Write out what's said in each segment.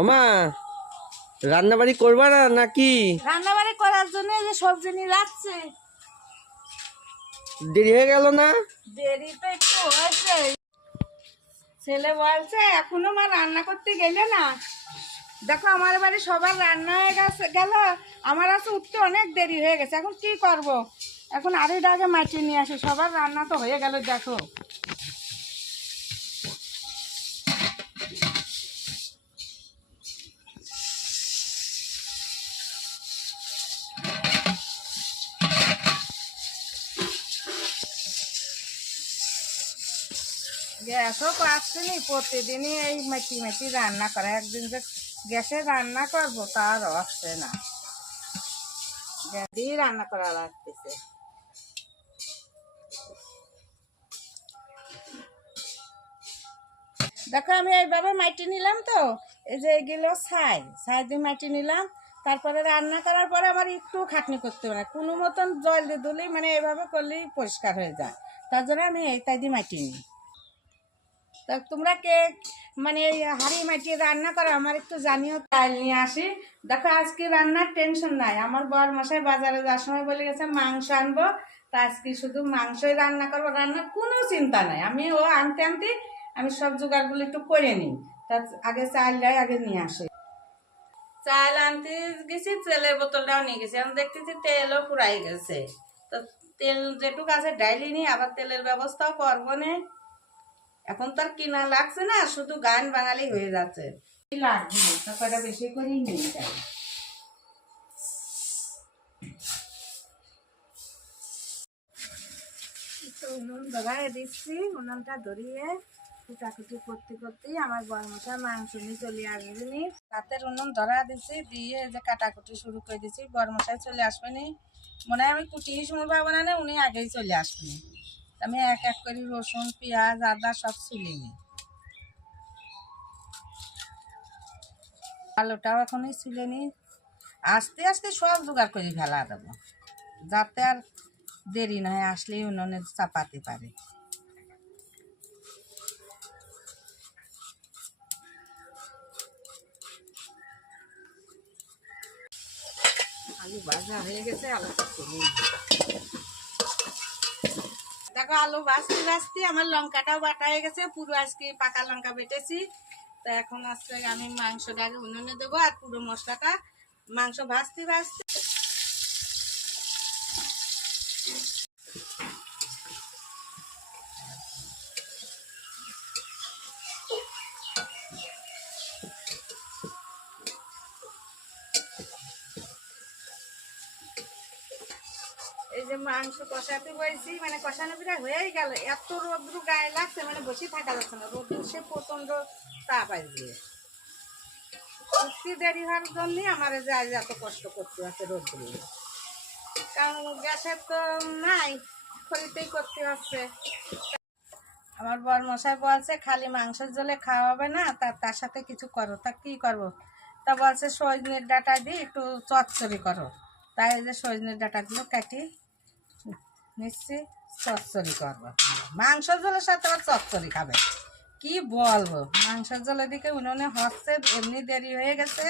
ওমা রান্না বাড়ি করবা না নাকি? রান্না বাড়ি করার জন্য যে সবজি নিয়ে রাখছে। দেরি হয়ে গেল না? দেরি তো একটু হয়েছে। ছেলে বলছে এখনো মা রান্না করতে গেলে না। দেখো আমার বাড়ি সবার রান্না হয়ে গেল, আমার আছে উঠতে অনেক দেরি হয়ে গেছে। এখন কি করব? এখন আরো আগে মাটি নিয়ে আসি, সবার রান্না তো হয়ে গেল। দেখো গ্যাসও পাচ্ছিনি, প্রতিদিনই এই মেটি মেটি রান্না করে। একদিন যে গ্যাসে রান্না করবো তার আসছে না, গ্যাস দিয়ে রান্না করা লাগতেছে। দেখো আমি এইভাবে মাটি নিলাম, তো এই যে এগুলো ছাই দিয়ে মাটি নিলাম। তারপরে রান্না করার পরে আমার একটু খাটনি করতে হবে না, কোনো মতন জল দিয়ে দিলেই মানে এইভাবে করলেই পরিষ্কার হয়ে যায়। তার জন্য আমি তাই দিয়ে মাটি নিই। তা তোমরা কে মানে এই হাঁড়ি মাটি রান্না করো আমার একটু জানিও, তাই নিয়ে আসি। দেখো আজকে রান্নার টেনশন নাই। আমার বর মশাই বাজারে যাওয়ার সময় বলে গেছে মাংস আনবো, তা আজকে শুধু মাংসই রান্না করবো, রান্নার কোনো চিন্তা নাই। আমি ও আনতে আনতে আমি সব জোগাড়গুলো একটু করে নিই। তা আগে চালটাই আগে নিয়ে আসে। চাল আনতে গেছি, তেলের বোতলটাও নিয়ে গেছি। আমি দেখতেছি তেলও ফুরাই গেছে। তো তেল যেটুকু আছে ডাইলি নিই, আবার তেলের ব্যবস্থাও করবো না। এখন তো আর কিনা লাগছে না, শুধু গান বাঙালি হয়ে যাচ্ছে। লাগবে না, টাকাটা বেশি করেই নিয়ে যাই। উনুন ধরাই দিচ্ছি, উনুনটা ধরিয়ে কুটাকুটি করতে করতেই আমার বরমশাই মাংস নিয়ে চলে আসবেনি। রাতের উনুন ধরা দিচ্ছি, দিয়ে যে কাটাকুটি শুরু করে দিচ্ছি। বরমশাই চলে আসবেনি, মনে হয় আমি কুটিয়ে সময় পাবো না, উনি আগেই চলে আসবেনি। আমি এক এক করে রসুন পেঁয়াজ আদা সব ছুলে নিই। আলুটাও এখনই ছুলে নিই, আস্তে আস্তে সব জোগাড় করে ফেলা দেবো, যাতে আর দেরি না হয়, আসলেই উনুনে চাপাতে পারে। আলু ভাজা হয়ে গেছে, আলুটা তুলে দেখো। আলু ভাজতে ভাজতে আমার লঙ্কাটাও বাটা হয়ে গেছে, পুরো আজকে পাকা লঙ্কা বেটেছি। তো এখন আজকে আমি মাংসটা আগে উনুনে দেবো, আর পুরো মশলাটা মাংস ভাজতে ভাজতে। এই যে মাংস কষাতে বসেছি, মানে কষানো প্রায় হয়েই গেল। এত রোদ্রু গায়ে লাগছে, মানে বসে থাকা যাচ্ছে না, রোদ্রু সে প্রচন্ড তাপ আসবে। উঠতে দেরি হওয়ার জন্যই আমার যে আজ এত কষ্ট করতে হচ্ছে রোদ্রু, কারণ গ্যাসের তো নাই, খড়িতেই করতে হচ্ছে। আমার বর মশাই বলছে খালি মাংসের ঝোলে খাওয়া হবে না, তার সাথে কিছু করো। তা কি করবো? তা বলছে সজনের ডাঁটা দিয়ে একটু চচ্চড়ি করো। তাই এই যে সজনের ডাঁটাগুলো কাটি নিচ্ছি, চচ্চড়ি করবো। মাংসের ঝোলের সাথে আবার চচ্চড়ি খাবে, কি বলবো। মাংসের ঝোলের দিকে উনুনে হচ্ছে, এমনি দেরি হয়ে গেছে।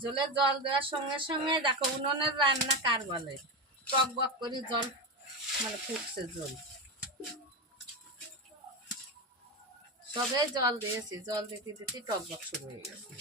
ঝোলে জল দেওয়ার সঙ্গে সঙ্গে দেখো উনুনের রান্না কার বলে, টক বক করে জল মানে ফুটছে জল। সবে জল দিয়েছি, জল দিতে দিতে টক বক শুরু হয়ে গেছে।